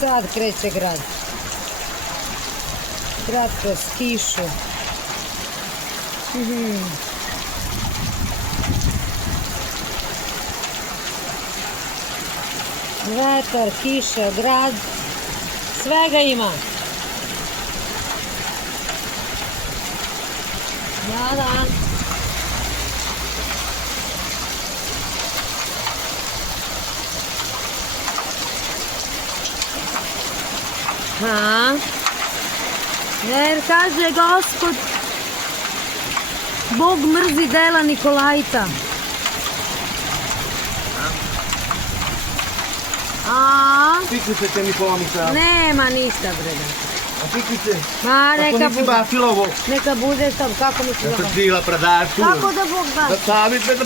Sad kreće grad. Grad kroz kišu. Vetar, kiša, grad. Svega ima. Da. Jer kaže Gospod, Bog mrzi dela Nikolajta. Piknice Nikola Miša. Nema ništa, breda. A piknice? Ma, neka bude. Bafilovo. Neka bude sam, kako mi se Da zove? se krila prodavcu. Kako da Bog da? Da savite da...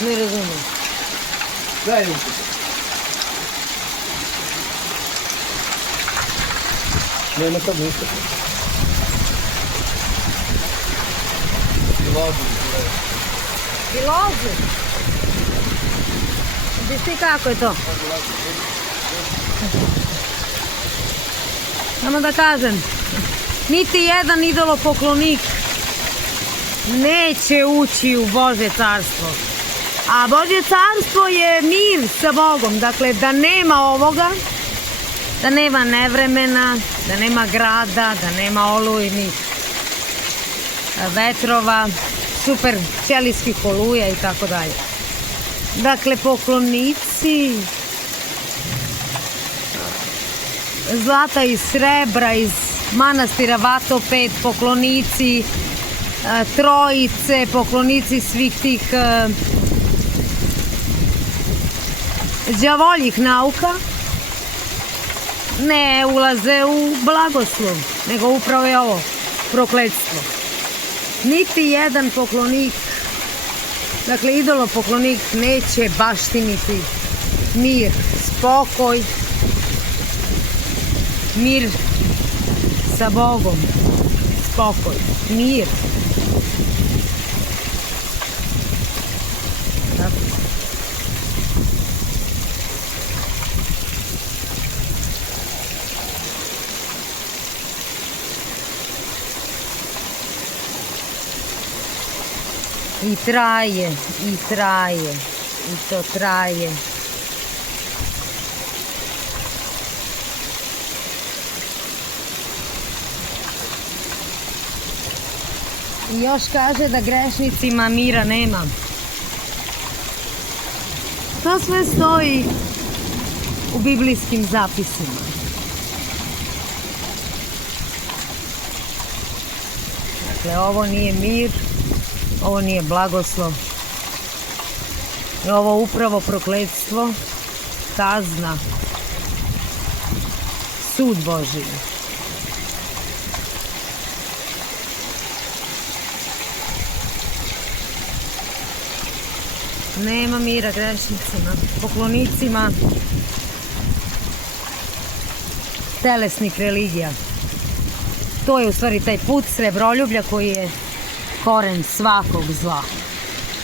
Ne razumijem. Daj ruku. Nema sad ništa. Bilozu? Vidiš ti kako je to? Samo da kažem, niti jedan idolopoklonik neće ući u Božje carstvo. A Božje carstvo je mir sa Bogom. Dakle, da nema ovoga, da nema nevremena, da nema grada, da nema olujnih vetrova, super ćelijskih oluja i tako dalje. Dakle, poklonici zlata i srebra iz manastira Vatopet, poklonici Trojice, poklonici svih tih đavoljih nauka ne ulaze u blagoslov, nego upravo je ovo prokletstvo. Niti jedan poklonik, dakle idolopoklonik, neće baštiniti mir, spokoj, mir sa Bogom, spokoj, mir. I traje, i traje, i to traje. I još kaže da grešnicima mira nema. To sve stoji u biblijskim zapisima. Dakle, ovo nije mir, ovo nije blagoslov, ovo upravo prokletstvo, kazna, sud Božji. Nema mira grešnicima, poklonicima telesnih religija. To je u stvari taj put srebroljublja koji je koren svakog zla.